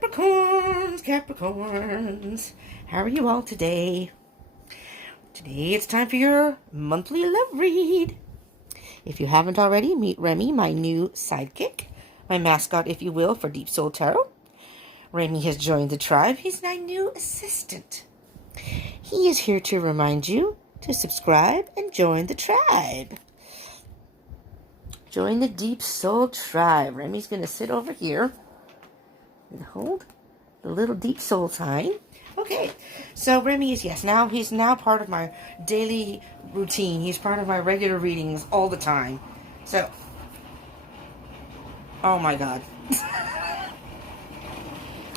Capricorns, Capricorns, how are you all today? Today it's time for your monthly love read. If you haven't already, meet Remy, my new sidekick, my mascot, if you will, for Deep Soul Tarot. Remy has joined the tribe. He's my new assistant. He is here to remind you to subscribe and join the tribe. Join the Deep Soul tribe. Remy's going to sit over here and hold the little Deep Soul sign. Okay, so Remy is, he's now part of my daily routine. He's part of my regular readings all the time. So, oh my God.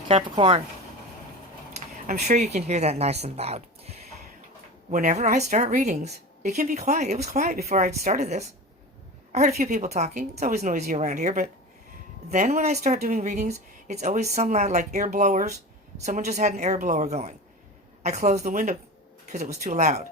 Capricorn, I'm sure you can hear that nice and loud. Whenever I start readings, it can be quiet. It was quiet before I started this. I heard a few people talking. It's always noisy around here, but then when I start doing readings, it's always some loud, like air blowers. Someone just had an air blower going. I closed the window because it was too loud.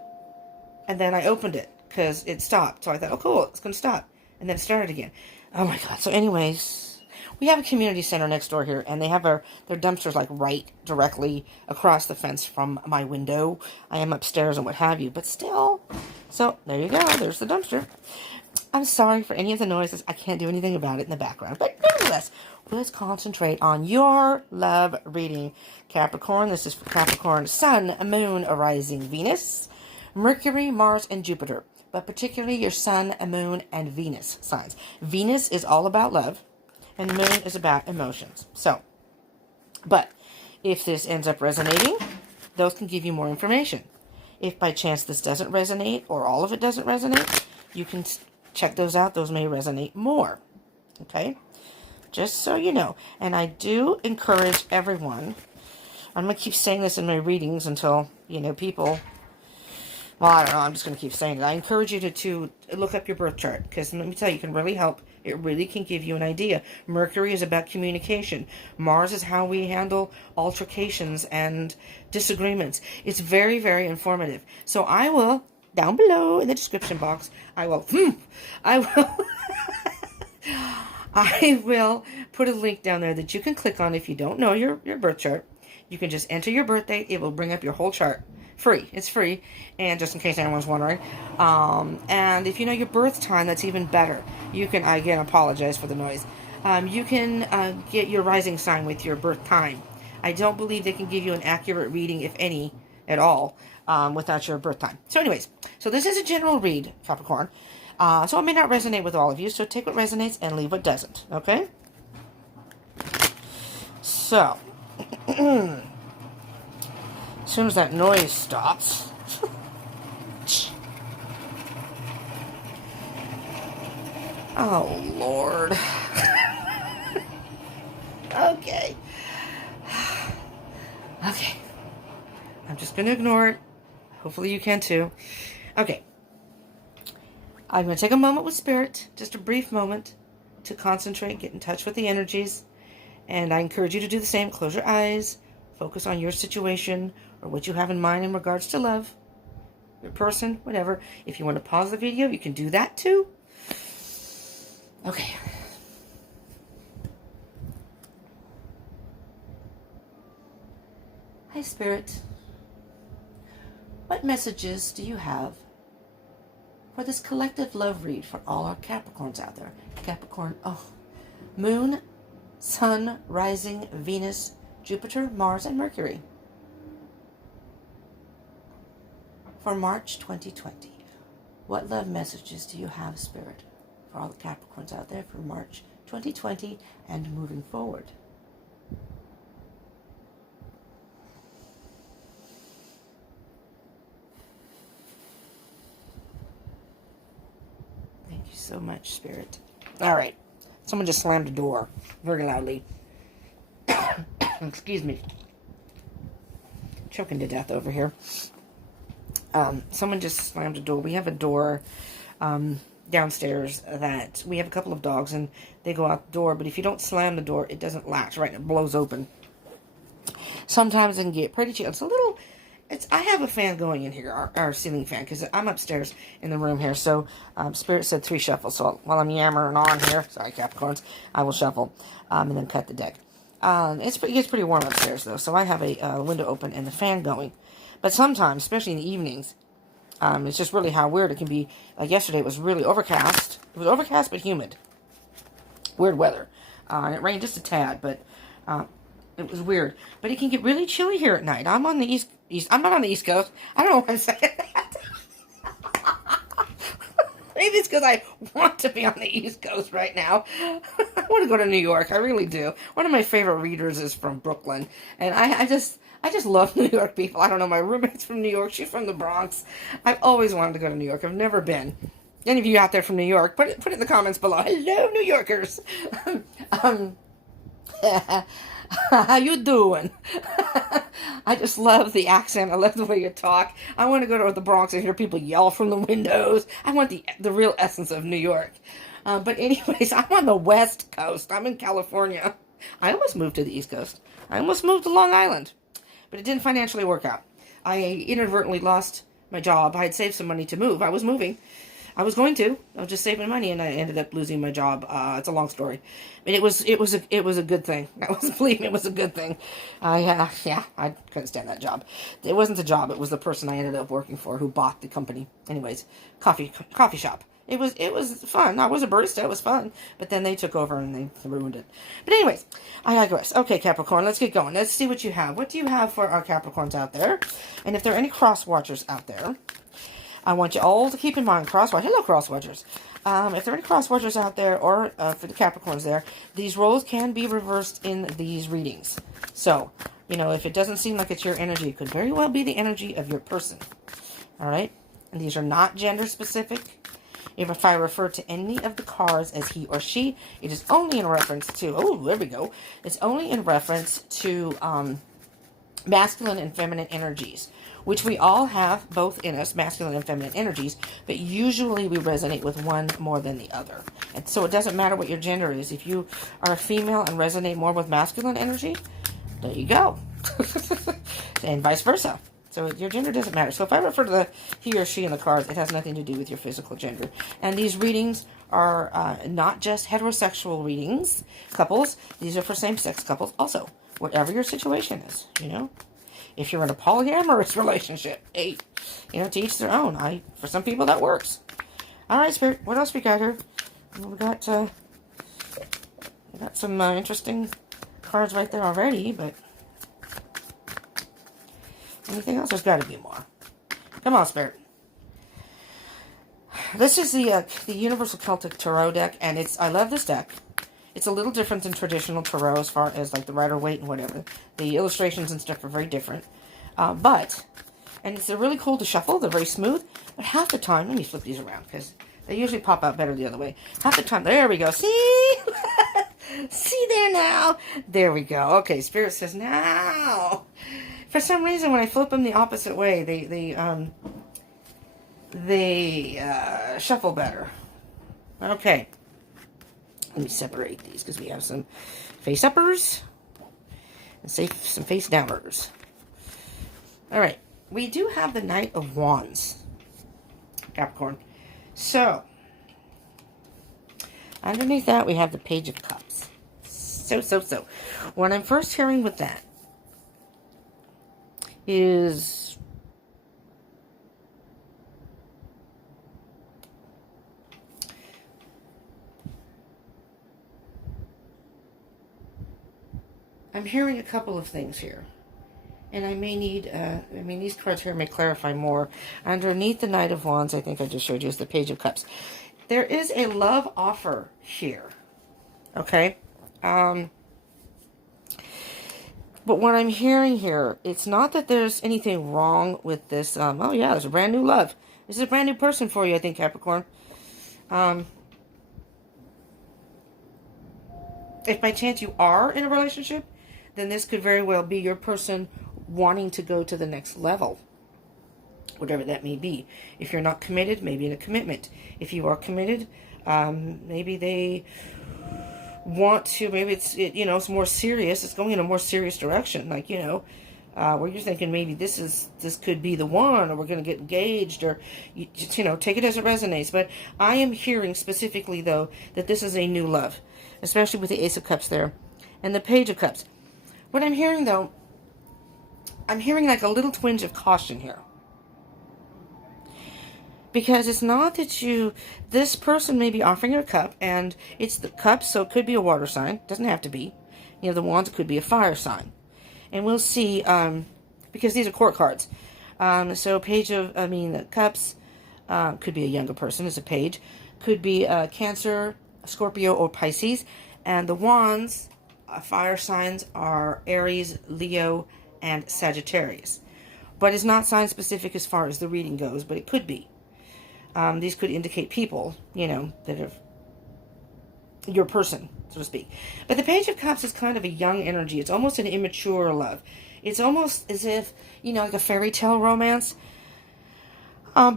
And then I opened it because it stopped. So I thought, oh cool, it's going to stop. And then it started again. Oh my God. So anyways, we have a community center next door here, and they have their dumpsters like right directly across the fence from my window. I am upstairs and what have you, but still. So there you go. There's the dumpster. I'm sorry for any of the noises. I can't do anything about it in the background. But nevertheless, let's concentrate on your love reading. Capricorn, this is for Capricorn, Sun, Moon, Rising, Venus, Mercury, Mars, and Jupiter. But particularly your Sun, Moon, and Venus signs. Venus is all about love, and Moon is about emotions. So, but if this ends up resonating, those can give you more information. If by chance this doesn't resonate, or all of it doesn't resonate, you can check those out. Those may resonate more. Okay? Just so you know. And I do encourage everyone. I'm going to keep saying this in my readings until, people... Well, I don't know. I'm just going to keep saying it. I encourage you to look up your birth chart. Because let me tell you, it can really help. It really can give you an idea. Mercury is about communication. Mars is how we handle altercations and disagreements. It's very, very informative. So I will... down below in the description box, I will put a link down there that you can click on if you don't know your birth chart. You can just enter your birth date. It will bring up your whole chart. Free. It's free. And just in case anyone's wondering. And if you know your birth time, that's even better. You can, again, apologize for the noise. You can get your rising sign with your birth time. I don't believe they can give you an accurate reading, if any, at all, without your birth time. So anyways, so this is a general read, Capricorn. So it may not resonate with all of you, so take what resonates and leave what doesn't, okay? So, as soon as that noise stops, oh Lord. Okay. Okay. I'm just going to ignore it. Hopefully you can too. Okay. I'm going to take a moment with Spirit, just a brief moment, to concentrate, get in touch with the energies. And I encourage you to do the same. Close your eyes. Focus on your situation or what you have in mind in regards to love. Your person, whatever. If you want to pause the video, you can do that too. Okay. Hi, Spirit. What messages do you have for this collective love read for all our Capricorns out there? Capricorn, Moon, Sun, Rising, Venus, Jupiter, Mars, and Mercury. For March 2020, what love messages do you have, Spirit, for all the Capricorns out there for March 2020 and moving forward? So much, Spirit. All right. Someone just slammed the door very loudly. Excuse me. Choking to death over here. Someone just slammed the door. We have a door downstairs that we have a couple of dogs and they go out the door, but if you don't slam the door, it doesn't latch, right? It blows open. Sometimes it can get pretty chill. It's a little... I have a fan going in here, our ceiling fan, because I'm upstairs in the room here. So, Spirit said 3 shuffles. So, while I'm yammering on here, sorry, Capricorns, I will shuffle and then cut the deck. It gets pretty warm upstairs, though, so I have a window open and the fan going. But sometimes, especially in the evenings, it's just really how weird it can be. Like yesterday, it was really overcast. It was overcast but humid. Weird weather. And it rained just a tad, but it was weird. But it can get really chilly here at night. I'm on the east. I'm not on the East Coast. I don't know why I'm saying that. Maybe it's because I want to be on the East Coast right now. I want to go to New York. I really do. One of my favorite readers is from Brooklyn. And I just love New York people. I don't know. My roommate's from New York. She's from the Bronx. I've always wanted to go to New York. I've never been. Any of you out there from New York, put it in the comments below. Hello, New Yorkers. How you doing? I just love the accent. I love the way you talk. I want to go to the Bronx and hear people yell from the windows. I want the real essence of New York. But anyways, I'm on the West Coast. I'm in California. I almost moved to the East Coast. I almost moved to Long Island. But it didn't financially work out. I inadvertently lost my job. I had saved some money to move. I was moving. I was just saving money, and I ended up losing my job. It's a long story, but it was a good thing. Believe me, it was a good thing. I couldn't stand that job. It wasn't the job; it was the person I ended up working for who bought the company. Anyways, coffee shop. It was fun. I was a barista. It was fun, but then they took over and they ruined it. But anyways, I digress. Okay, Capricorn, let's get going. Let's see what you have. What do you have for our Capricorns out there? And if there are any cross watchers out there, I want you all to keep in mind, hello, cross watchers. If there are any cross watchers out there, or for the Capricorns there, these roles can be reversed in these readings. So, if it doesn't seem like it's your energy, it could very well be the energy of your person. All right? And these are not gender specific. If I refer to any of the cards as he or she, it is only in reference to, there we go. It's only in reference to masculine and feminine energies, which we all have both in us, masculine and feminine energies, but usually we resonate with one more than the other. And so it doesn't matter what your gender is. If you are a female and resonate more with masculine energy, there you go. And vice versa. So your gender doesn't matter. So if I refer to the he or she in the cards, it has nothing to do with your physical gender. And these readings are not just heterosexual readings, couples. These are for same-sex couples also. Whatever your situation is, If you're in a polyamorous relationship, hey, to each their own. For some people that works. All right, Spirit. What else we got here? We got some interesting cards right there already, but anything else? There's got to be more. Come on, Spirit. This is the Universal Celtic Tarot deck, and I love this deck. It's a little different than traditional tarot as far as like the Rider-Waite and whatever. The illustrations and stuff are very different. And it's really cool to shuffle. They're very smooth. But half the time, let me flip these around because they usually pop out better the other way. Half the time, there we go. See? See there now? There we go. Okay, Spirit says now. For some reason, when I flip them the opposite way, they shuffle better. Okay. Let me separate these because we have some face-uppers and some face-downers. All right. We do have the Knight of Wands, Capricorn. So, underneath that, we have the Page of Cups. So. What I'm first hearing with that is I'm hearing a couple of things here. And I may need, these cards here may clarify more. Underneath the Knight of Wands, I think I just showed you, is the Page of Cups. There is a love offer here. Okay? But what I'm hearing here, it's not that there's anything wrong with this. Oh, yeah, there's a brand new love. This is a brand new person for you, I think, Capricorn. If by chance you are in a relationship, then this could very well be your person wanting to go to the next level. Whatever that may be. If you're not committed, maybe in a commitment. If you are committed, maybe they want to, maybe it's more serious. It's going in a more serious direction. Like, where you're thinking maybe this could be the one, or we're going to get engaged, or, take it as it resonates. But I am hearing specifically, though, that this is a new love, especially with the Ace of Cups there and the Page of Cups. What I'm hearing, though, I'm hearing like a little twinge of caution here. Because it's not that this person may be offering you a cup, and it's the cup, so it could be a water sign. Doesn't have to be. The wands could be a fire sign. And we'll see, because these are court cards. So page of, cups, could be a younger person as a page. Could be Cancer, Scorpio, or Pisces. And the wands, fire signs, are Aries, Leo, and Sagittarius. But it's not sign specific as far as the reading goes, but it could be. These could indicate people, that have your person, so to speak. But the Page of Cups is kind of a young energy. It's almost an immature love. It's almost as if, like a fairy tale romance.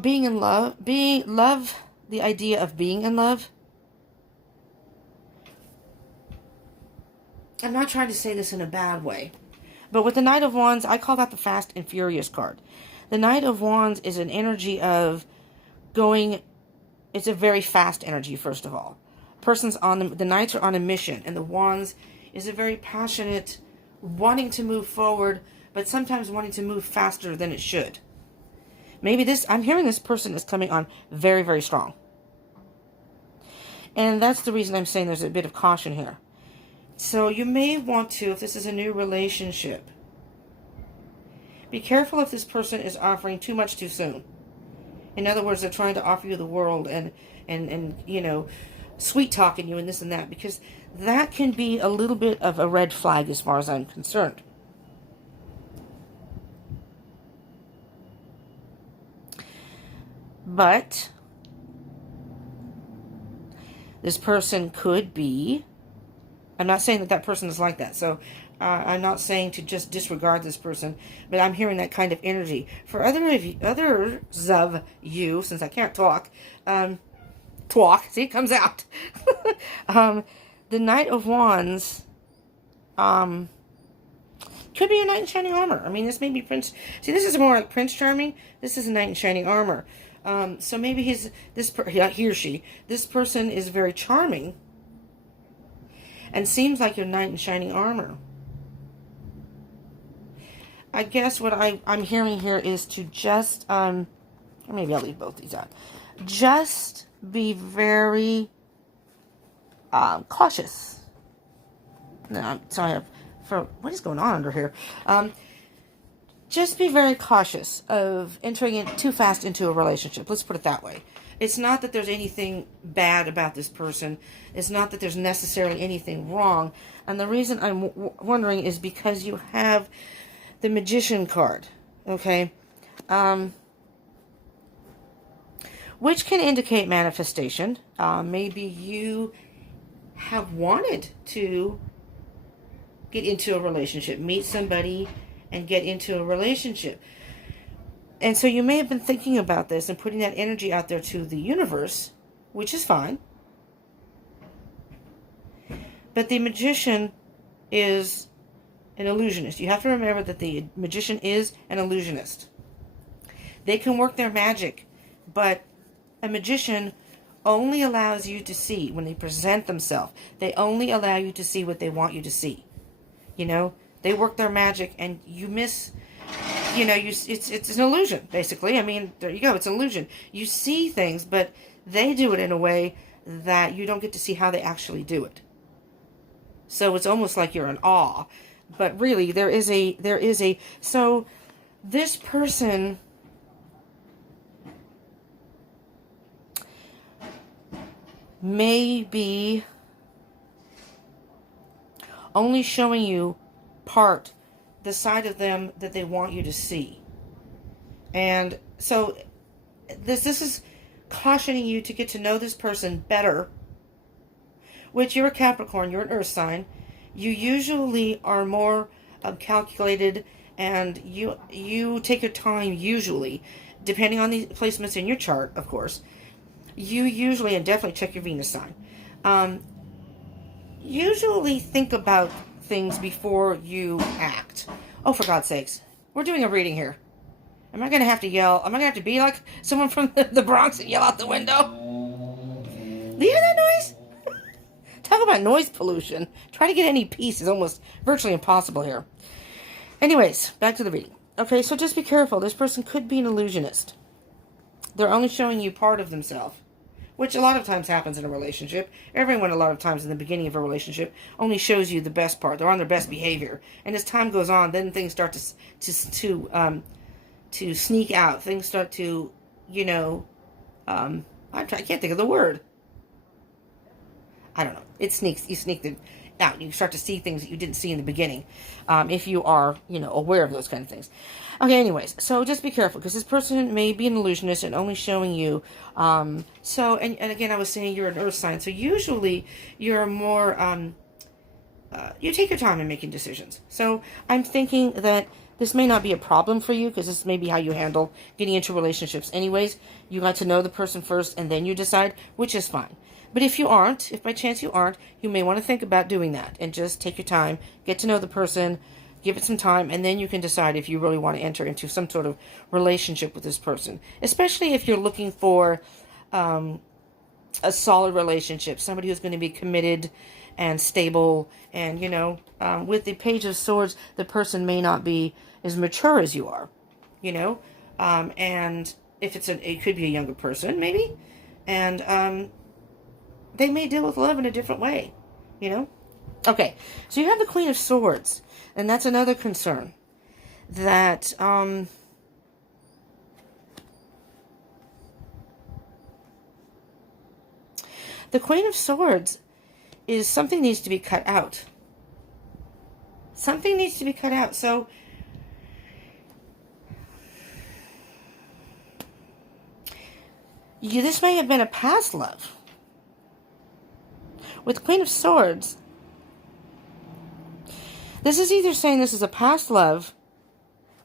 Being in love, the idea of being in love. I'm not trying to say this in a bad way. But with the Knight of Wands, I call that the Fast and Furious card. The Knight of Wands is an energy of going, it's a very fast energy, first of all. The Knights are on a mission, and the Wands is a very passionate, wanting to move forward, but sometimes wanting to move faster than it should. I'm hearing this person is coming on very, very strong. And that's the reason I'm saying there's a bit of caution here. So you may want to, if this is a new relationship, be careful if this person is offering too much too soon. In other words, they're trying to offer you the world and sweet talking you and this and that, because that can be a little bit of a red flag as far as I'm concerned. But this person could be, I'm not saying that person is like that, so I'm not saying to just disregard this person, but I'm hearing that kind of energy. For others of you, since I can't talk, see, it comes out. The Knight of Wands could be a knight in shining armor. This may be Prince. See, this is more like Prince Charming. This is a knight in shining armor. So maybe he or she, this person is very charming and seems like your knight in shining armor. I guess what I'm hearing here is to just, or maybe I'll leave both these out. Just be very cautious. No, sorry for what is going on under here. Just be very cautious of entering too fast into a relationship. Let's put it that way. It's not that there's anything bad about this person. It's not that there's necessarily anything wrong. And the reason I'm wondering is because you have the Magician card, okay? Which can indicate manifestation. Maybe you have wanted to get into a relationship, meet somebody, and get into a relationship. And so you may have been thinking about this and putting that energy out there to the universe, which is fine. But the Magician is an illusionist. You have to remember that the Magician is an illusionist. They can work their magic, but a magician only allows you to see when they present themselves. They only allow you to see what they want you to see. They work their magic and you miss, it's an illusion, basically. There you go, it's an illusion. You see things, but they do it in a way that you don't get to see how they actually do it. So it's almost like you're in awe. But really, so this person may be only showing you the side of them that they want you to see. And so this is cautioning you to get to know this person better, which you're a Capricorn, you're an earth sign. You usually are more calculated, and you take your time usually, depending on the placements in your chart, of course. You usually, and definitely check your Venus sign, usually think about things before you act. Oh, for God's sakes. We're doing a reading here. Am I going to have to yell? Am I going to have to be like someone from the Bronx and yell out the window? Do you hear that noise? Talk about noise pollution. Try to get any peace is almost virtually impossible here. Anyways, back to the reading. Okay, so just be careful. This person could be an illusionist. They're only showing you part of themselves, which a lot of times happens in a relationship. Everyone, a lot of times in the beginning of a relationship, only shows you the best part. They're on their best behavior, and as time goes on, then things start to sneak out. Things start to, I can't think of the word. I don't know. It sneaks. You sneak them out. You start to see things that you didn't see in the beginning, if you are, aware of those kind of things. Okay, anyways, so just be careful, because this person may be an illusionist and only showing you. And again, I was saying you're an earth sign, so usually you're more, you take your time in making decisions. So I'm thinking that this may not be a problem for you, because this may be how you handle getting into relationships anyways. You got to know the person first, and then you decide, which is fine. But if you aren't, if by chance you aren't, you may want to think about doing that, and just take your time, get to know the person, give it some time, and then you can decide if you really want to enter into some sort of relationship with this person. Especially if you're looking for a solid relationship, somebody who's going to be committed and stable. And, with the Page of Swords, the person may not be as mature as you are, and if it could be a younger person, maybe, and they may deal with love in a different way, Okay, so you have the Queen of Swords, and that's another concern, that, the Queen of Swords is something needs to be cut out. Something needs to be cut out, so this may have been a past love. With Queen of Swords, this is either saying this is a past love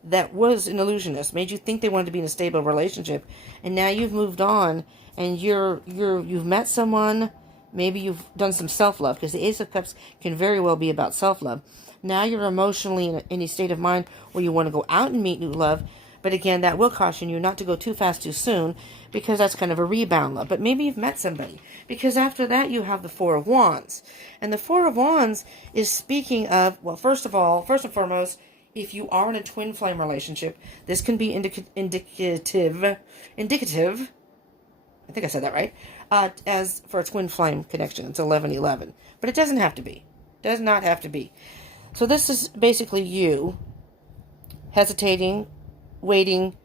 that was an illusionist, made you think they wanted to be in a stable relationship, and now you've moved on, and you've met someone, maybe you've done some self-love, because the Ace of Cups can very well be about self-love. Now you're emotionally in a state of mind where you want to go out and meet new love, but again, that will caution you not to go too fast too soon, because that's kind of a rebound love. But maybe you've met somebody, because after that you have the Four of Wands. And the Four of Wands is speaking of, well, first and foremost, if you are in a twin flame relationship, this can be indicative, I think I said that right, as for a twin flame connection. It's 11-11. But it doesn't have to be. Does not have to be. So this is basically you hesitating, waiting,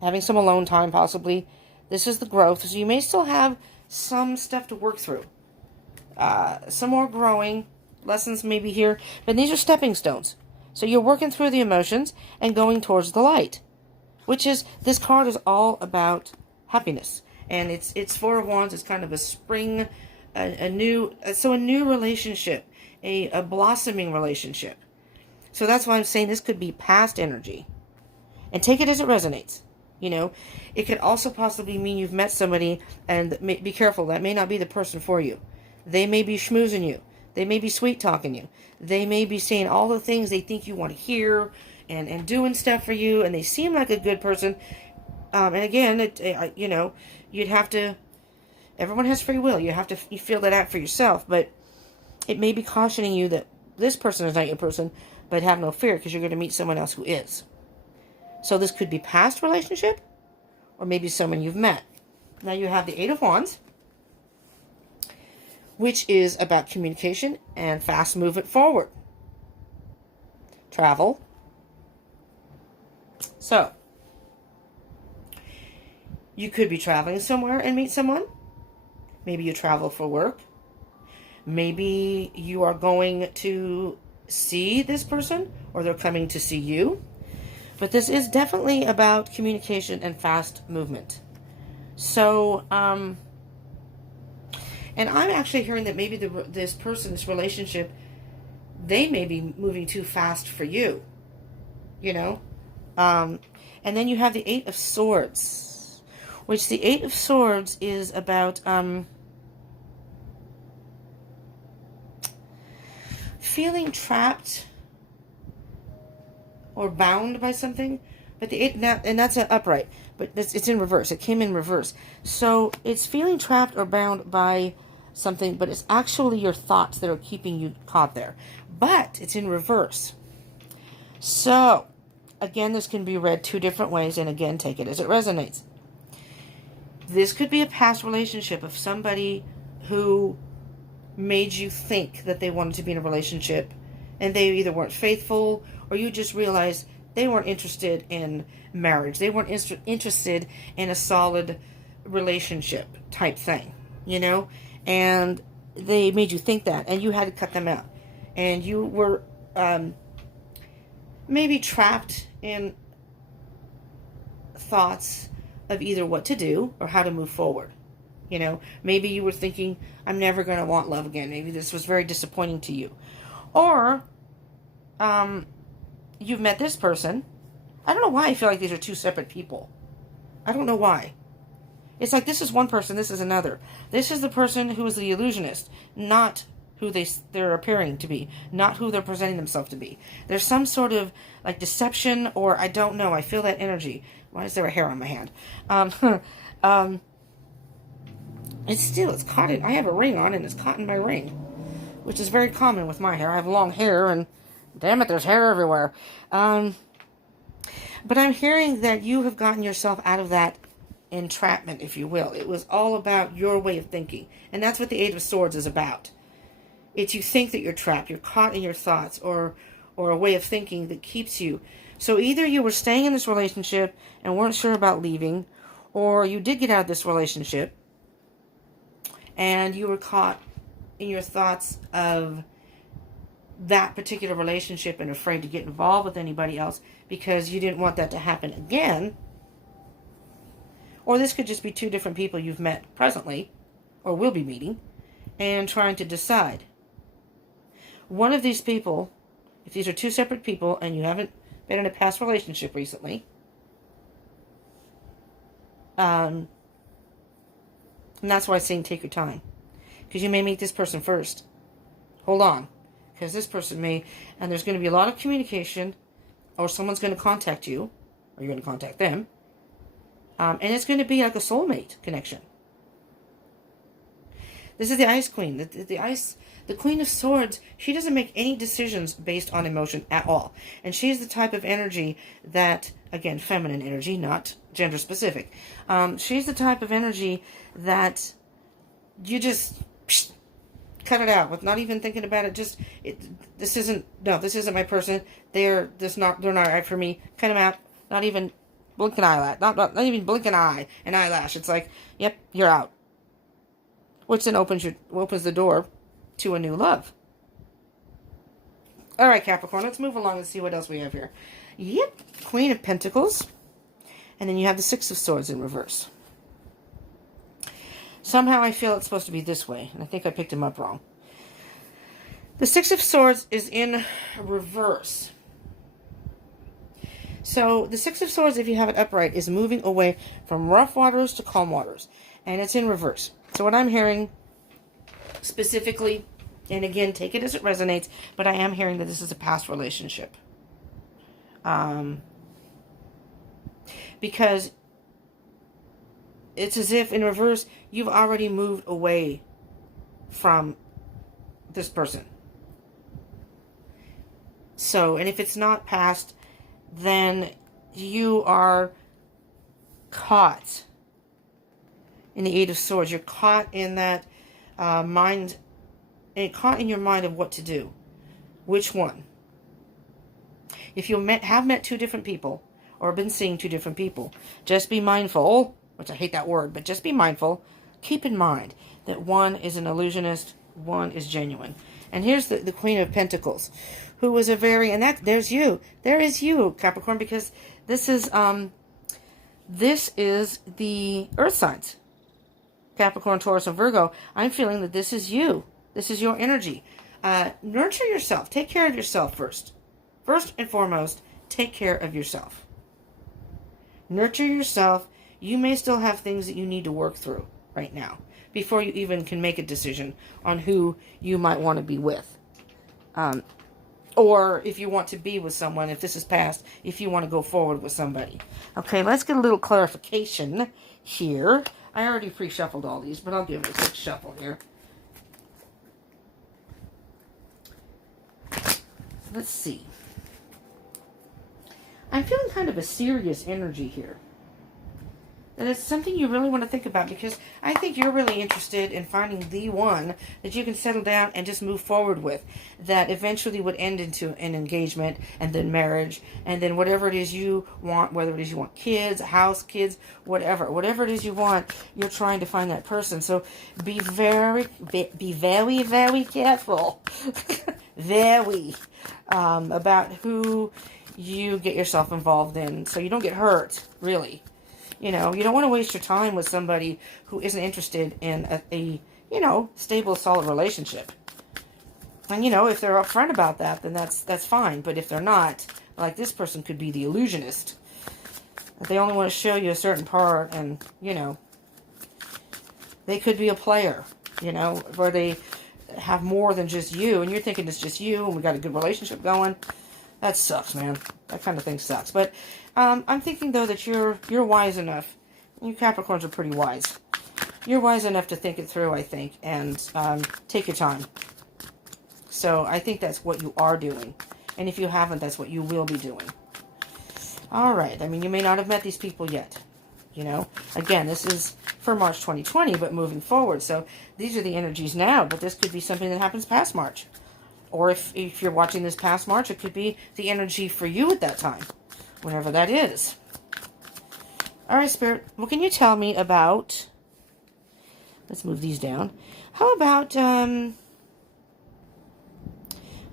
having some alone time possibly. This is the growth. So you may still have some stuff to work through. Some more growing lessons maybe here. But these are stepping stones. So you're working through the emotions and going towards the light. Which is, this card is all about happiness. And it's Four of Wands. It's kind of a spring, a new relationship. A blossoming relationship. So that's why I'm saying this could be past energy. And take it as it resonates. It could also possibly mean you've met somebody, and be careful, that may not be the person for you. They may be schmoozing you. They may be sweet talking you. They may be saying all the things they think you want to hear, and doing stuff for you, and they seem like a good person. And again, you'd have to, everyone has free will. You feel that out for yourself, but it may be cautioning you that this person is not your person, but have no fear, because you're going to meet someone else who is. So this could be past relationship, or maybe someone you've met. Now you have the Eight of Wands, which is about communication and fast movement forward. Travel. So, you could be traveling somewhere and meet someone. Maybe you travel for work. Maybe you are going to see this person, or they're coming to see you. But this is definitely about communication and fast movement. So, and I'm actually hearing that maybe this relationship, they may be moving too fast for you. And then you have the Eight of Swords, which the Eight of Swords is about feeling trapped or bound by something. But the eight, and that's an upright, but it's in reverse. It came in reverse. So it's feeling trapped or bound by something, but it's actually your thoughts that are keeping you caught there. But it's in reverse. So, again, this can be read two different ways, and again, take it as it resonates. This could be a past relationship of somebody who made you think that they wanted to be in a relationship, and they either weren't faithful, or you just realized they weren't interested in marriage. They weren't interested in a solid relationship type thing, you know? And they made you think that, and you had to cut them out. And you were maybe trapped in thoughts of either what to do or how to move forward. You know, maybe you were thinking, I'm never going to want love again. Maybe this was very disappointing to you. Or you've met this person. I don't know why I feel like these are two separate people. I don't know why. It's like this is one person, this is another. This is the person who is the illusionist, not who they're appearing to be, not who they're presenting themselves to be. There's some sort of like deception, or I don't know. I feel that energy. Why is there a hair on my hand? It's caught in, I have a ring on and it's caught in my ring, which is very common with my hair. I have long hair and damn it, there's hair everywhere. But I'm hearing that you have gotten yourself out of that entrapment, if you will. It was all about your way of thinking. And that's what the Eight of Swords is about. It's you think that you're trapped, you're caught in your thoughts, or a way of thinking that keeps you. So either you were staying in this relationship and weren't sure about leaving, or you did get out of this relationship and you were caught in your thoughts of that particular relationship and afraid to get involved with anybody else because you didn't want that to happen again. Or this could just be two different people you've met presently or will be meeting and trying to decide. One of these people, if these are two separate people and you haven't been in a past relationship recently, and that's why I'm saying take your time, because you may meet this person first. Hold on, because this person may, and there's going to be a lot of communication, or someone's going to contact you, or you're going to contact them, and it's going to be like a soulmate connection. This is the Ice Queen. The Queen of Swords, she doesn't make any decisions based on emotion at all. And she's the type of energy that, again, feminine energy, not gender specific. She's the type of energy that you just cut it out with not even thinking about it. This isn't my person. They're not right for me. Cut them out. Not even blink an eyelash. Not even blink an eyelash. It's like, yep, you're out. Which then opens the door to a new love. All right, Capricorn, let's move along and see what else we have here. Yep, Queen of Pentacles. And then you have the Six of Swords in reverse. Somehow I feel it's supposed to be this way, and I think I picked him up wrong. The Six of Swords is in reverse. So the Six of Swords, if you have it upright, is moving away from rough waters to calm waters. And it's in reverse. So what I'm hearing specifically, and again, take it as it resonates, but I am hearing that this is a past relationship. Because it's as if in reverse, you've already moved away from this person. So, and if it's not past, then you are caught in the Eight of Swords. You're caught in that caught in your mind of what to do. Which one? If you have met two different people, or been seeing two different people, just be mindful, which I hate that word, but just be mindful. Keep in mind that one is an illusionist, one is genuine. And here's the Queen of Pentacles, who was there's you. There is you, Capricorn, because this is the Earth signs. Capricorn, Taurus, and Virgo. I'm feeling that this is you. This is your energy. Nurture yourself. Take care of yourself first. First and foremost, take care of yourself. Nurture yourself. You may still have things that you need to work through right now before you even can make a decision on who you might want to be with. Or if you want to be with someone, if this is past, if you want to go forward with somebody. Okay, let's get a little clarification here. I already pre-shuffled all these, but I'll give it a quick shuffle here. let's see. I'm feeling kind of a serious energy here. And it's something you really want to think about, because I think you're really interested in finding the one that you can settle down and just move forward with, that eventually would end into an engagement and then marriage and then whatever it is you want, whether it is you want kids, a house, kids, whatever it is you want, you're trying to find that person. So be very, very careful, very, about who you get yourself involved in, so you don't get hurt, really. You know, you don't want to waste your time with somebody who isn't interested in a stable, solid relationship. And, if they're upfront about that, then that's fine. But if they're not, like this person could be the illusionist. They only want to show you a certain part, and, they could be a player, where they have more than just you, and you're thinking it's just you, and we got a good relationship going. That sucks, man. That kind of thing sucks. But I'm thinking, though, that you're wise enough. You Capricorns are pretty wise. You're wise enough to think it through, I think, and take your time. So I think that's what you are doing. And if you haven't, that's what you will be doing. All right. I mean, you may not have met these people yet. Again, this is for March 2020, but moving forward. So these are the energies now, but this could be something that happens past March. Or if you're watching this past March, it could be the energy for you at that time, whenever that is. All right, Spirit, what can you tell me about, let's move these down. How about, well,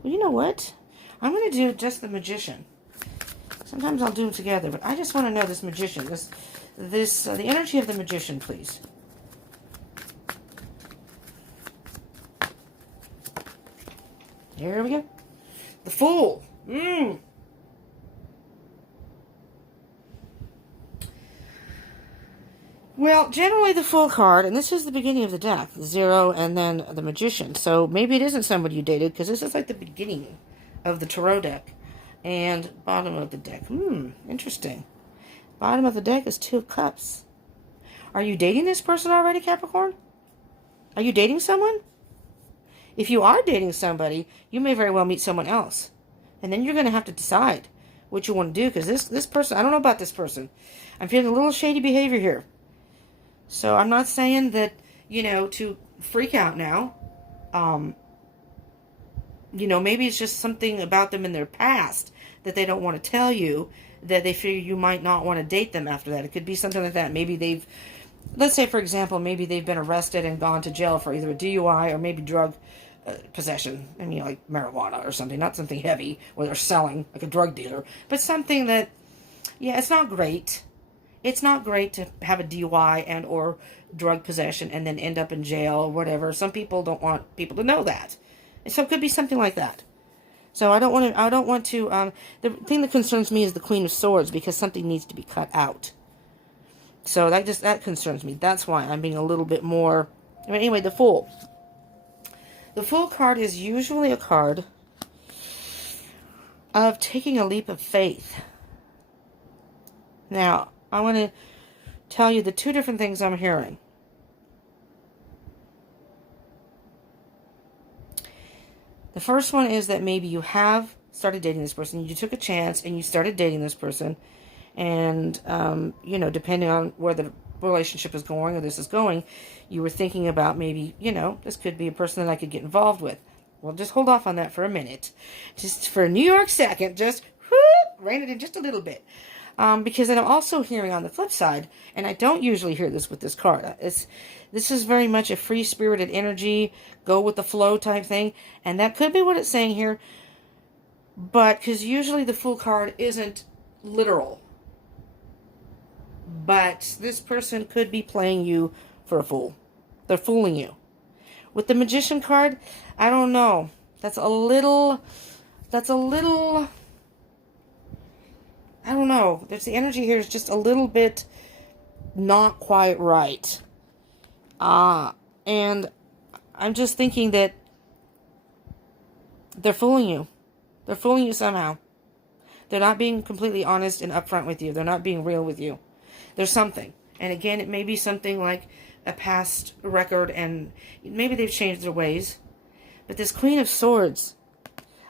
you know what? I'm going to do just the Magician. Sometimes I'll do them together, but I just want to know this Magician, the energy of the Magician, please. Here we go. The Fool. Well, generally the Fool card, and this is the beginning of the deck, 0 and then the Magician. So maybe it isn't somebody you dated, because this is like the beginning of the Tarot deck. And bottom of the deck. Interesting. Bottom of the deck is 2 of Cups. Are you dating this person already, Capricorn? Are you dating someone? If you are dating somebody, you may very well meet someone else. And then you're going to have to decide what you want to do. Because this person, I don't know about this person. I'm feeling a little shady behavior here. So I'm not saying that, to freak out now. Maybe it's just something about them in their past that they don't want to tell you, that they figure you might not want to date them after that. It could be something like that. Maybe let's say, for example, maybe they've been arrested and gone to jail for either a DUI or maybe drug possession. I mean, like marijuana or something. Not something heavy where they're selling, like a drug dealer. But something that, it's not great. It's not great to have a DUI and or drug possession and then end up in jail or whatever. Some people don't want people to know that. And so it could be something like that. So I don't want to, the thing that concerns me is the Queen of Swords, because something needs to be cut out. So that concerns me. That's why I'm being a little bit more, anyway, the Fool. The Fool card is usually a card of taking a leap of faith. Now, I want to tell you the 2 different things I'm hearing. The first one is that maybe you have started dating this person. You took a chance and you started dating this person. And, depending on where the relationship is going or this is going, you were thinking about maybe, this could be a person that I could get involved with. Well, just hold off on that for a minute. Just for a New York second, just rein it in just a little bit. Because then I'm also hearing on the flip side, and I don't usually hear this with this card, this is very much a free-spirited energy, go with the flow type thing, and that could be what it's saying here, but because usually the Fool card isn't literal, but this person could be playing you for a fool. They're fooling you. With the Magician card, I don't know, that's a little, I don't know. The energy here is just a little bit not quite right. And I'm just thinking that they're fooling you. They're fooling you somehow. They're not being completely honest and upfront with you. They're not being real with you. There's something. And again, it may be something like a past record, and maybe they've changed their ways. But this Queen of Swords,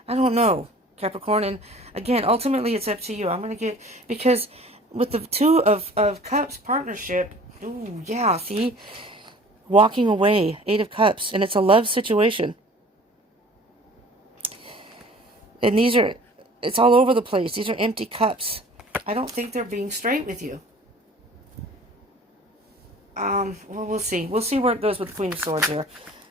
I don't know. Capricorn. And again, ultimately, it's up to you. I'm going to get, because with the Two of Cups partnership, ooh, yeah, see? Walking away, Eight of Cups, and it's a love situation. And it's all over the place. These are empty cups. I don't think they're being straight with you. Well, we'll see. We'll see where it goes with the Queen of Swords here.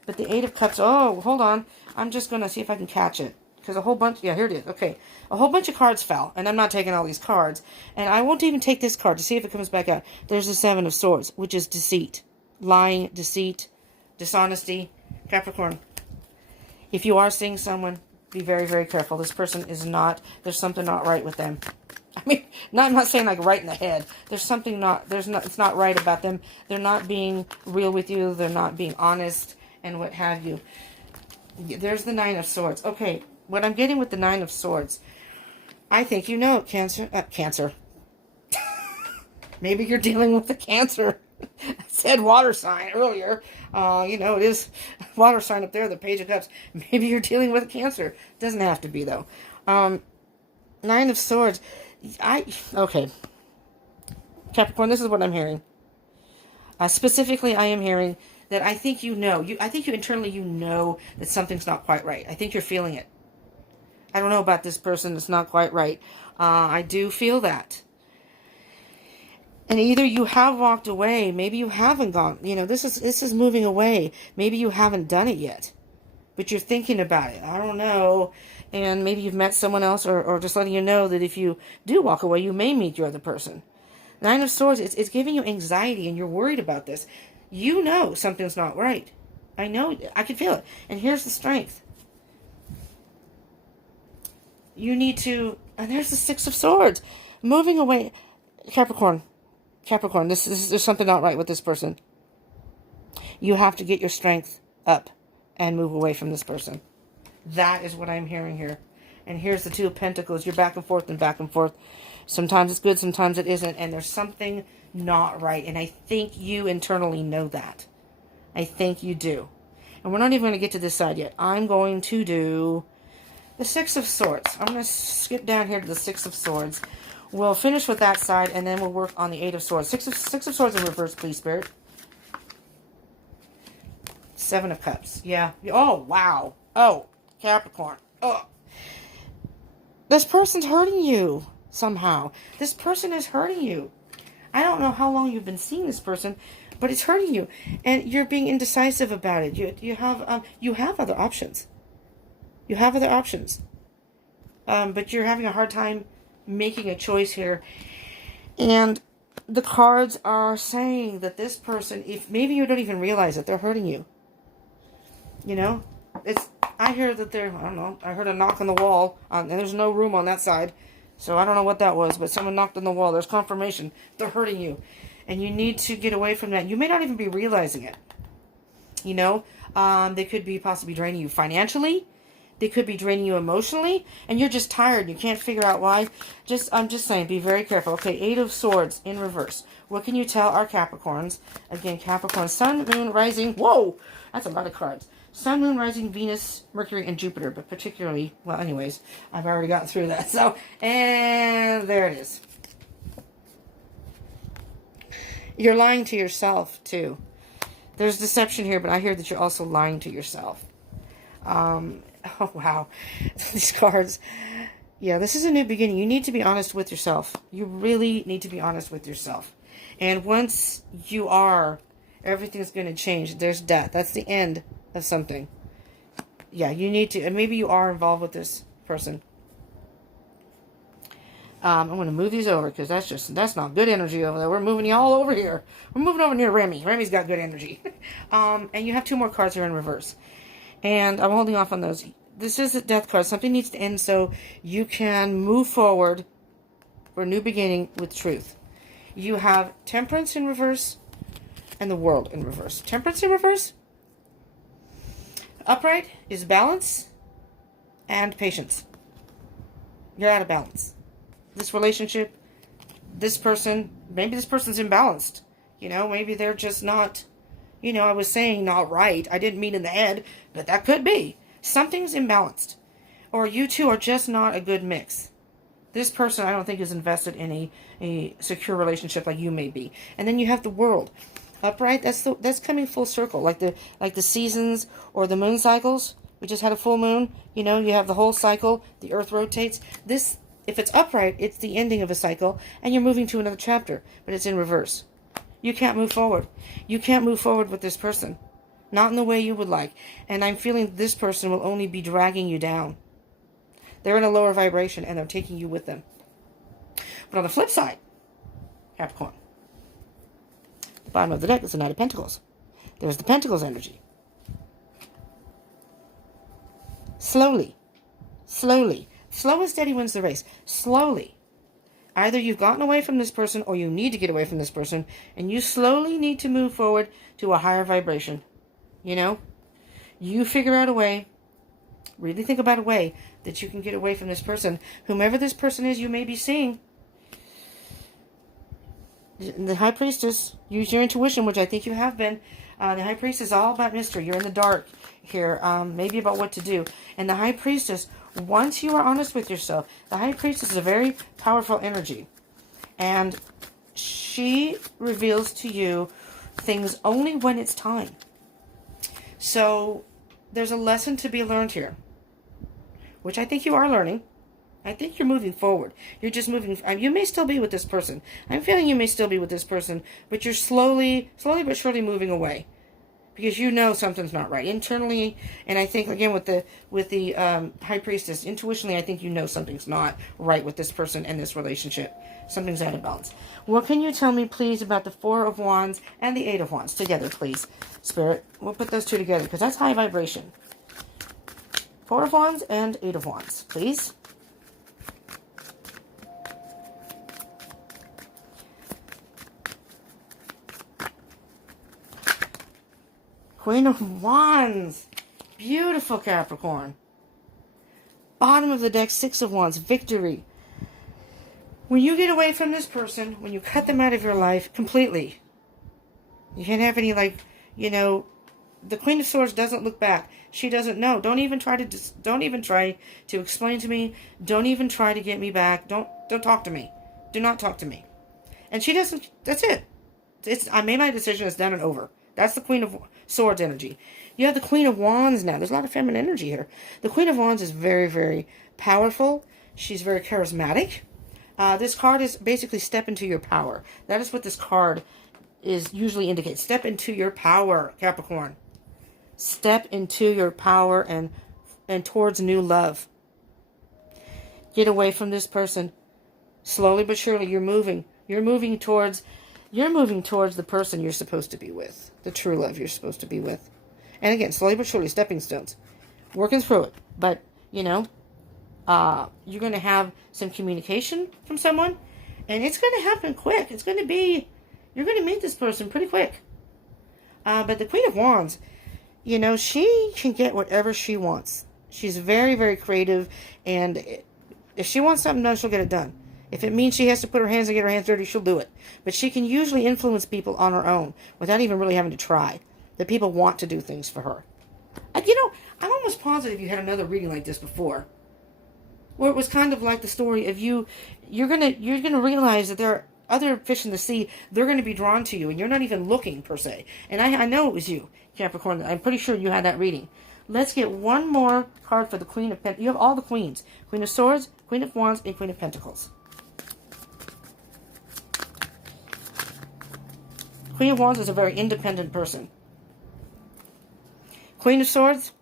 But the Eight of Cups, oh, hold on. I'm just going to see if I can catch it. Because a whole bunch, yeah, here it is. Okay. A whole bunch of cards fell. And I'm not taking all these cards. And I won't even take this card to see if it comes back out. There's the Seven of Swords, which is deceit. Lying, deceit, dishonesty. Capricorn, if you are seeing someone, be very, very careful. This person is not, there's something not right with them. I mean, I'm not saying like right in the head. There's something it's not right about them. They're not being real with you. They're not being honest and what have you. There's the Nine of Swords. Okay, what I'm getting with the Nine of Swords, I think you know, Cancer. Cancer. Maybe you're dealing with a Cancer. I said water sign earlier. It is water sign up there, the Page of Cups. Maybe you're dealing with Cancer. Doesn't have to be, though. Nine of Swords. Okay. Capricorn, this is what I'm hearing. Specifically, I am hearing that I think you know. I think you internally, you know that something's not quite right. I think you're feeling it. I don't know about this person that's not quite right. I do feel that. And either you have walked away, maybe you haven't gone. This is moving away. Maybe you haven't done it yet, but you're thinking about it. I don't know. And maybe you've met someone else, or just letting you know that if you do walk away, you may meet your other person. Nine of Swords, it's giving you anxiety, and you're worried about this. You know something's not right. I know. I can feel it. And here's the strength. You need to, and there's the Six of Swords. Moving away. Capricorn, there's something not right with this person. You have to get your strength up and move away from this person. That is what I'm hearing here. And here's the Two of Pentacles. You're back and forth and back and forth. Sometimes it's good, sometimes it isn't. And there's something not right. And I think you internally know that. I think you do. And we're not even going to get to this side yet. I'm going to do the Six of Swords. I'm going to skip down here to the Six of Swords. We'll finish with that side, and then we'll work on the Eight of Swords. Six of Swords in reverse, please, Spirit. Seven of Cups. Yeah. Oh, wow. Oh, Capricorn. Oh. This person's hurting you somehow. This person is hurting you. I don't know how long you've been seeing this person, but it's hurting you. And you're being indecisive about it. You have other options. You have other options. But you're having a hard time making a choice here. And the cards are saying that this person, if maybe you don't even realize that they're hurting you. I hear that I don't know, I heard a knock on the wall, and there's no room on that side. So I don't know what that was, but someone knocked on the wall. There's confirmation. They're hurting you. And you need to get away from that. You may not even be realizing it. They could be possibly draining you financially. They could be draining you emotionally. And you're just tired. You can't figure out why. I'm just saying, be very careful. Okay, Eight of Swords in reverse. What can you tell our Capricorns? Again, Capricorn, Sun, Moon, Rising. Whoa! That's a lot of cards. Sun, Moon, Rising, Venus, Mercury, and Jupiter. But particularly, well, anyways, I've already gotten through that. So, and there it is. You're lying to yourself, too. There's deception here, but I hear that you're also lying to yourself. Oh, wow. These cards. Yeah, this is a new beginning. You need to be honest with yourself. You really need to be honest with yourself. And once you are, everything's going to change. There's death. That's the end of something. Yeah, you need to. And maybe you are involved with this person. I'm going to move these over because that's not good energy over there. We're moving you all over here. We're moving over near Remy. Remy's got good energy. And you have two more cards here in reverse. And I'm holding off on those. This is a death card. Something needs to end so you can move forward for a new beginning with truth. You have Temperance in reverse and the World in reverse. Temperance in reverse. Upright is balance and patience. You're out of balance. This relationship, this person, maybe this person's imbalanced. Maybe they're just not, I was saying not right. I didn't mean in the head, but that could be. Something's imbalanced. Or you two are just not a good mix. This person, I don't think, is invested in a secure relationship like you may be. And then you have the World. Upright, that's coming full circle. Like the seasons or the moon cycles. We just had a full moon. You know, you have the whole cycle. The earth rotates. This, if it's upright, it's the ending of a cycle. And you're moving to another chapter. But it's in reverse. You can't move forward. You can't move forward with this person. Not in the way you would like. And I'm feeling this person will only be dragging you down. They're in a lower vibration and they're taking you with them. But on the flip side, Capricorn, the bottom of the deck is the Knight of Pentacles. There's the Pentacles energy. Slowly. Slow and steady wins the race. Slowly. Either you've gotten away from this person or you need to get away from this person. And you slowly need to move forward to a higher vibration. You know? You figure out a way. Really think about a way that you can get away from this person. Whomever this person is you may be seeing. The High Priestess, use your intuition, which I think you have been. The High Priestess is all about mystery. You're in the dark here, maybe about what to do. And the High Priestess, once you are honest with yourself, the High Priestess is a very powerful energy. And she reveals to you things only when it's time. So there's a lesson to be learned here, which I think you are learning. I think you're moving forward. You're just moving. You may still be with this person. I'm feeling you may still be with this person, but you're slowly but surely moving away, because you know something's not right internally. And I think again with the High Priestess, intuitionally, I think you know something's not right with this person and this relationship. Something's out of balance. What can you tell me, please, about the Four of Wands and the Eight of Wands together, please, Spirit? We'll put those two together because that's high vibration. Four of Wands and Eight of Wands, please. Queen of Wands. Beautiful, Capricorn. Bottom of the deck, Six of Wands. Victory. When you get away from this person, when you cut them out of your life completely, you can't have any, like, you know, the Queen of Swords doesn't look back. She doesn't know. Don't even try to explain to me. Don't even try to get me back. Don't talk to me. Do not talk to me. And she doesn't. That's it. I made my decision. It's done and over. That's the Queen of Swords energy. You have the Queen of Wands now. There's a lot of feminine energy here. The Queen of Wands is very, very powerful. She's very charismatic. This card is basically step into your power. That is what this card is usually indicates. Step into your power, Capricorn. Step into your power and towards new love. Get away from this person. Slowly but surely you're moving. You're moving towards the person you're supposed to be with. The true love you're supposed to be with. And again, slowly but surely, stepping stones. Working through it. But, you know, you're going to have some communication from someone. And it's going to happen quick. It's going to be, you're going to meet this person pretty quick. But the Queen of Wands, you know, she can get whatever she wants. She's very, very creative. And if she wants something done, she'll get it done. If it means she has to put her hands and get her hands dirty, she'll do it. But she can usually influence people on her own without even really having to try. That people want to do things for her. And, you know, I'm almost positive you had another reading like this before, where it was kind of like the story of you're gonna realize that there are other fish in the sea. They're going to be drawn to you, and you're not even looking per se. And I know it was you, Capricorn. I'm pretty sure you had that reading. Let's get one more card for the Queen of Pentacles. You have all the queens: Queen of Swords, Queen of Wands, and Queen of Pentacles. Queen of Wands is a very independent person. Queen of Swords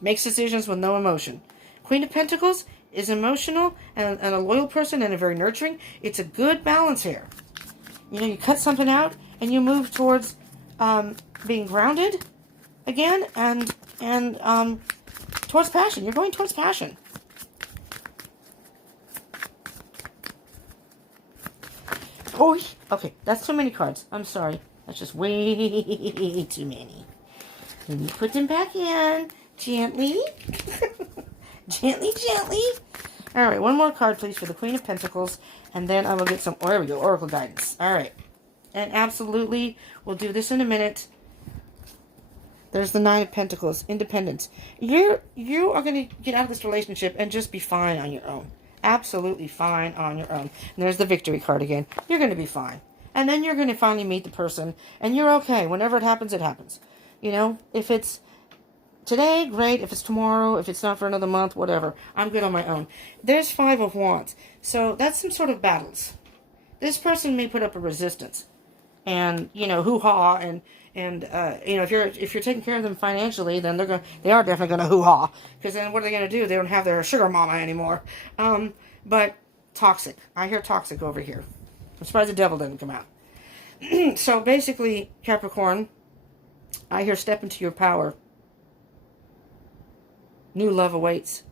makes decisions with no emotion. Queen of Pentacles is emotional and a loyal person and a very nurturing. It's a good balance here. You know, you cut something out and you move towards being grounded again and towards passion. You're going towards passion. Oh, okay, that's too many cards. I'm sorry. That's just way too many. Can you put them back in? Gently. Gently. All right, one more card, please, for the Queen of Pentacles. And then I will get some, oh, there we go, Oracle guidance. All right. And absolutely, we'll do this in a minute. There's the Nine of Pentacles, independence. You are going to get out of this relationship and just be fine on your own. Absolutely fine on your own. And there's the Victory card again. You're going to be fine. And then you're going to finally meet the person, and you're okay. Whenever it happens, it happens. You know, if it's today, great. If it's tomorrow, if it's not for another month, whatever. I'm good on my own. There's Five of Wands. So that's some sort of battles. This person may put up a resistance. And, you know, hoo-ha, and you know, if you're taking care of them financially, then they are definitely gonna hoo-ha, because then what are they gonna do? They don't have their sugar mama anymore. But toxic. I hear toxic over here. I'm surprised the devil didn't come out. So basically, Capricorn, I hear step into your power. New love awaits.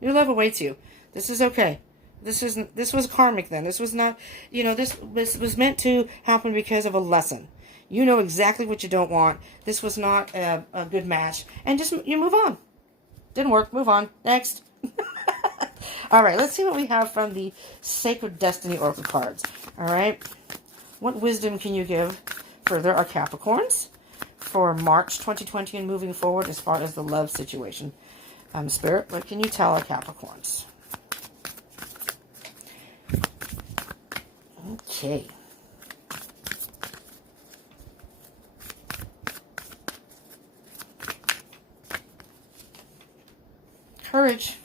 New love awaits you. This is okay. This was karmic then. This was not, you know, this was meant to happen because of a lesson. You know exactly what you don't want. This was not a good match. And just, you move on. Didn't work. Move on. Next. All right, let's see what we have from the Sacred Destiny Oracle cards. All right. What wisdom can you give further our Capricorns for March 2020 and moving forward as far as the love situation? Spirit, what can you tell our Capricorns? Okay. Courage.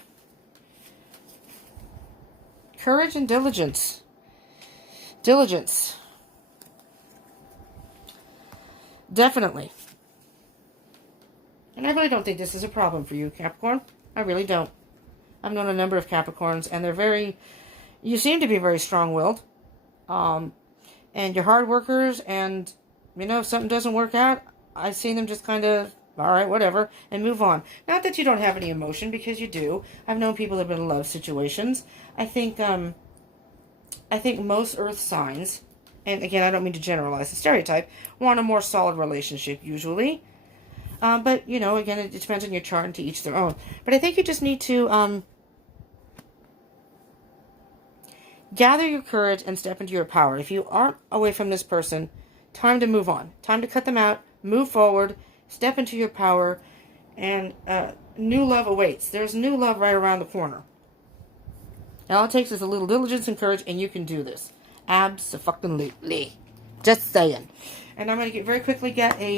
Courage and diligence. Diligence. Definitely. And I really don't think this is a problem for you, Capricorn. I really don't. I've known a number of Capricorns, and they're very, you seem to be very strong-willed. And you're hard workers, and, you know, if something doesn't work out, I've seen them just kind of, all right, whatever, and move on. Not that you don't have any emotion, because you do. I've known people that have been in love situations. I think most earth signs, and again, I don't mean to generalize the stereotype, want a more solid relationship, usually. But, you know, again, it depends on your chart, and to each their own. But I think you just need to, gather your courage and step into your power. If you aren't away from this person, time to move on. Time to cut them out, move forward, step into your power, and new love awaits. There's new love right around the corner. And all it takes is a little diligence and courage, and you can do this. Abso-fucking-lutely. Just saying. And I'm going to very quickly get a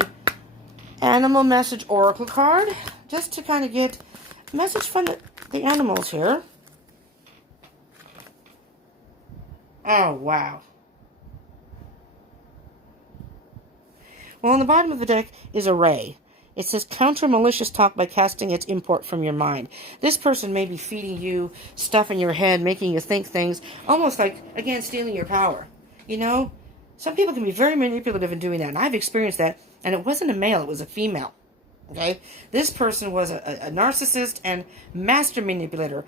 animal message oracle card, just to kind of get a message from the animals here. Oh, wow. Well, on the bottom of the deck is a ray. It says, counter malicious talk by casting its import from your mind. This person may be feeding you stuff in your head, making you think things, almost like, again, stealing your power. You know? Some people can be very manipulative in doing that, and I've experienced that, and it wasn't a male, it was a female. Okay? This person was a narcissist and master manipulator.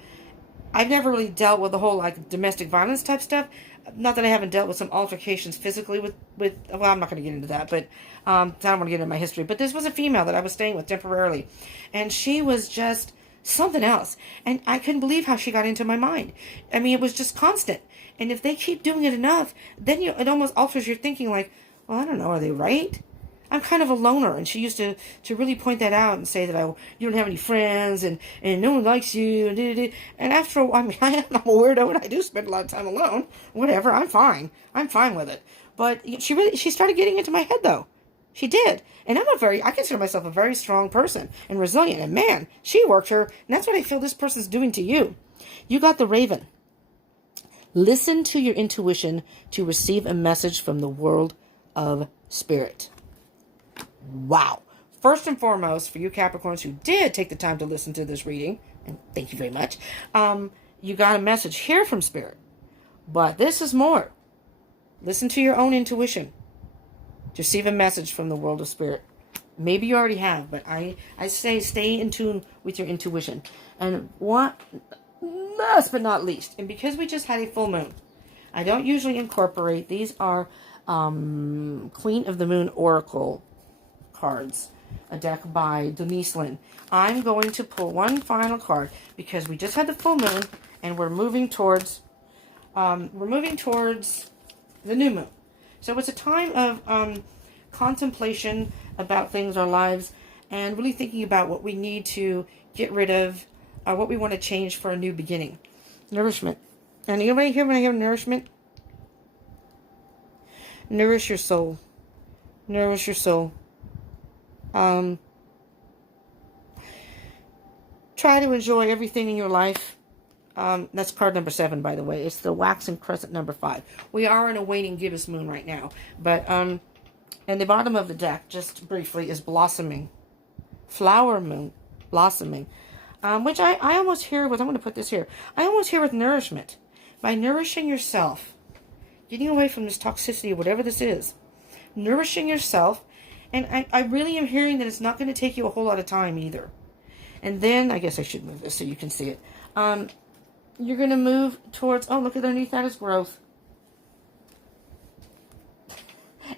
I've never really dealt with the whole, like, domestic violence type stuff. Not that I haven't dealt with some altercations physically with well, I'm not going to get into that, but I don't want to get into my history. But this was a female that I was staying with temporarily, and she was just something else. And I couldn't believe how she got into my mind. I mean, it was just constant. And if they keep doing it enough, then it almost alters your thinking, like, well, I don't know, are they right? I'm kind of a loner, and she used to really point that out and say that you don't have any friends, and no one likes you, and after a while, I mean, I'm a weirdo, and I do spend a lot of time alone. Whatever, I'm fine with it. But she started getting into my head, though. She did, and I consider myself a very strong person and resilient, and man, she worked her, and that's what I feel this person's doing to you. You got the Raven. Listen to your intuition to receive a message from the world of spirit. Wow. First and foremost, for you Capricorns who did take the time to listen to this reading, and thank you very much, you got a message here from Spirit. But this is more. Listen to your own intuition to receive a message from the world of Spirit. Maybe you already have, but I say stay in tune with your intuition. And last but not least, and because we just had a full moon, I don't usually incorporate, these are Queen of the Moon Oracle cards, a deck by Denise Lynn. I'm going to pull one final card because we just had the full moon and we're moving towards the new moon. So it's a time of contemplation about things, our lives, and really thinking about what we need to get rid of, what we want to change for a new beginning. Nourishment. And anybody here when I hear nourishment? Nourish your soul. Nourish your soul. Try to enjoy everything in your life. That's card number 7, by the way. It's the waxing crescent number 5. We are in a waning gibbous moon right now. But, and the bottom of the deck, just briefly, is blossoming. Flower moon. Blossoming. Which I almost hear with, I'm going to put this here. I almost hear with nourishment. By nourishing yourself. Getting away from this toxicity, whatever this is. Nourishing yourself. And I really am hearing that it's not going to take you a whole lot of time either. And then, I guess I should move this so you can see it. You're going to move towards, oh, look underneath that is growth.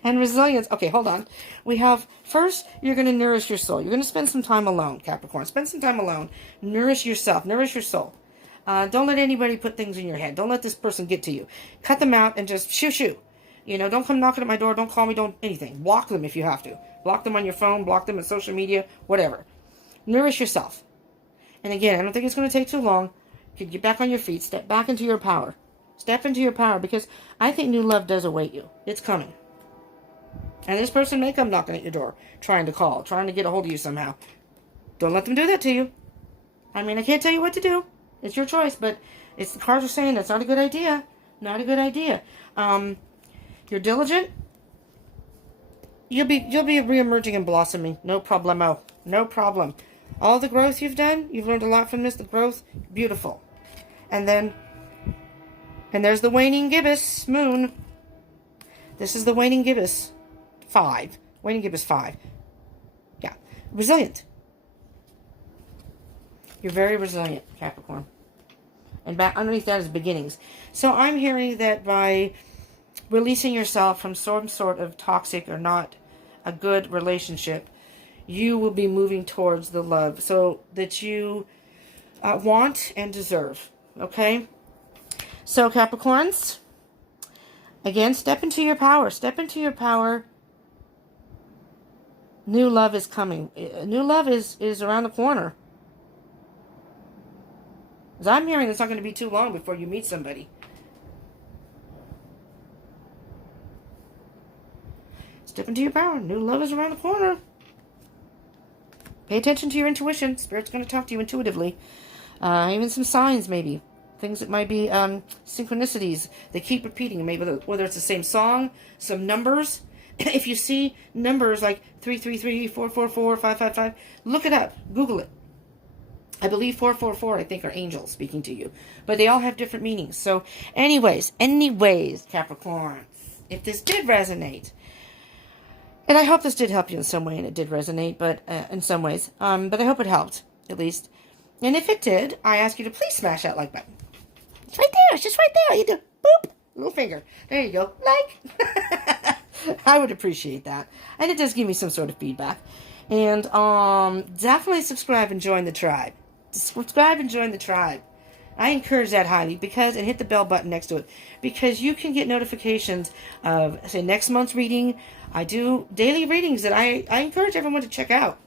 And resilience. Okay, hold on. We have, first, you're going to nourish your soul. You're going to spend some time alone, Capricorn. Spend some time alone. Nourish yourself. Nourish your soul. Don't let anybody put things in your head. Don't let this person get to you. Cut them out and just shoo. You know, don't come knocking at my door. Don't call me. Don't anything. Block them if you have to. Block them on your phone. Block them on social media. Whatever. Nourish yourself. And again, I don't think it's going to take too long. You can get back on your feet. Step back into your power. Step into your power, because I think new love does await you. It's coming. And this person may come knocking at your door, trying to call, trying to get a hold of you somehow. Don't let them do that to you. I mean, I can't tell you what to do. It's your choice, but it's the cards are saying that's not a good idea. Not a good idea. You're diligent. You'll be reemerging and blossoming. No problemo. No problem. All the growth you've done, you've learned a lot from this. The growth, beautiful. And there's the waning gibbous moon. This is the waning gibbous 5. Waning gibbous 5. Yeah. Resilient. You're very resilient, Capricorn. And back underneath that is beginnings. So I'm hearing that by releasing yourself from some sort of toxic or not a good relationship, you will be moving towards the love so that you want and deserve. Okay? So Capricorns, again, step into your power. Step into your power. New love is coming. New love is around the corner. Because I'm hearing it's not going to be too long before you meet somebody. Step into your power. New love is around the corner. Pay attention to your intuition. Spirit's going to talk to you intuitively. Even some signs, maybe. Things that might be synchronicities. They keep repeating. Maybe whether it's the same song, some numbers. If you see numbers like 333, 444, 555, look it up. Google it. I believe 444, I think, are angels speaking to you. But they all have different meanings. So, anyways, Capricorn, if this did resonate, and I hope this did help you in some way, and it did resonate, but in some ways. But I hope it helped, at least. And if it did, I ask you to please smash that like button. It's right there. It's just right there. You do, boop, little finger. There you go. Like. I would appreciate that. And it does give me some sort of feedback. And definitely subscribe and join the tribe. Subscribe and join the tribe. I encourage that highly, because, and hit the bell button next to it, because you can get notifications of, say, next month's reading. I do daily readings that I encourage everyone to check out,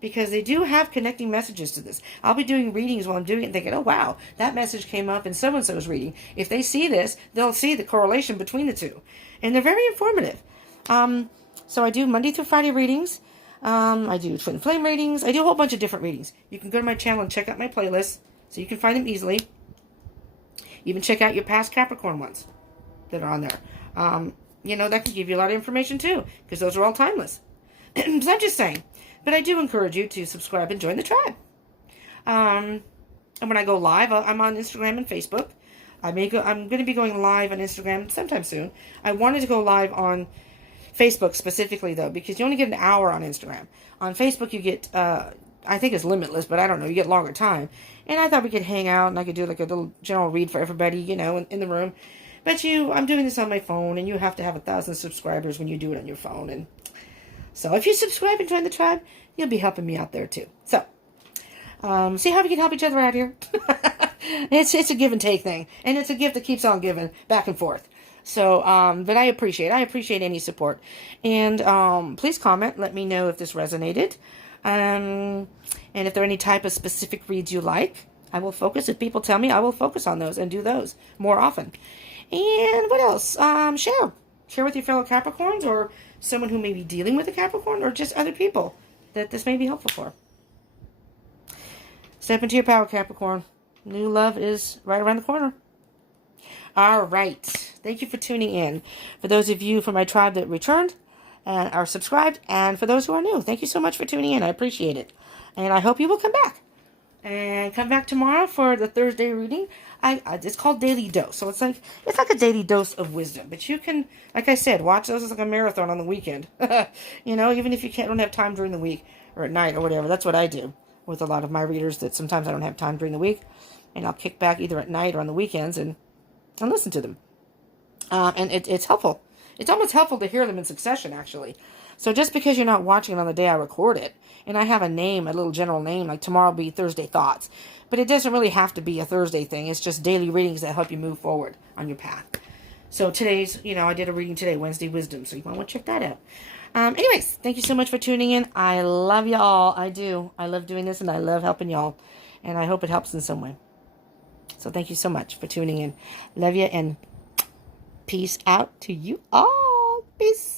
because they do have connecting messages to this. I'll be doing readings while I'm doing it and thinking, oh, wow, that message came up in so-and-so's reading. If they see this, they'll see the correlation between the two. And they're very informative. So I do Monday through Friday readings. I do twin flame readings. I do a whole bunch of different readings. You can go to my channel and check out my playlists, so you can find them easily. Even check out your past Capricorn ones that are on there. You know, that can give you a lot of information too, because those are all timeless. So I'm just saying. But I do encourage you to subscribe and join the tribe. And when I go live, I'm on Instagram and Facebook. I'm going to be going live on Instagram sometime soon. I wanted to go live on Facebook specifically, though, because you only get an hour on Instagram. On Facebook, you get, I think it's limitless, but I don't know, you get longer time. And I thought we could hang out, and I could do like a little general read for everybody, you know, in the room. But I'm doing this on my phone, and you have to have 1,000 subscribers when you do it on your phone. And so if you subscribe and join the tribe, you'll be helping me out there, too. So, see how we can help each other out here? It's a give and take thing. And it's a gift that keeps on giving back and forth. So, but I appreciate any support. And please comment. Let me know if this resonated. And if there are any type of specific reads you like, I will focus. If people tell me, I will focus on those and do those more often. And what else? Share with your fellow Capricorns or someone who may be dealing with a Capricorn or just other people that this may be helpful for. Step into your power, Capricorn. New love is right around the corner. All right. Thank you for tuning in. For those of you from my tribe that returned and are subscribed, and for those who are new, thank you so much for tuning in. I appreciate it. And I hope you will come back. And come back tomorrow for the Thursday reading. It's called Daily Dose. So it's like a daily dose of wisdom. But you can, like I said, watch those as like a marathon on the weekend. Even if you don't have time during the week or at night or whatever. That's what I do with a lot of my readers, that sometimes I don't have time during the week. And I'll kick back either at night or on the weekends and listen to them. And it's helpful. It's almost helpful to hear them in succession, actually. So just because you're not watching it on the day I record it, and I have a name, a little general name, like tomorrow will be Thursday Thoughts, but it doesn't really have to be a Thursday thing. It's just daily readings that help you move forward on your path. So today's, I did a reading today, Wednesday Wisdom, so you might want to check that out. Anyways, thank you so much for tuning in. I love y'all. I do. I love doing this, and I love helping y'all, and I hope it helps in some way. So thank you so much for tuning in. Love you, and peace out to you all. Peace.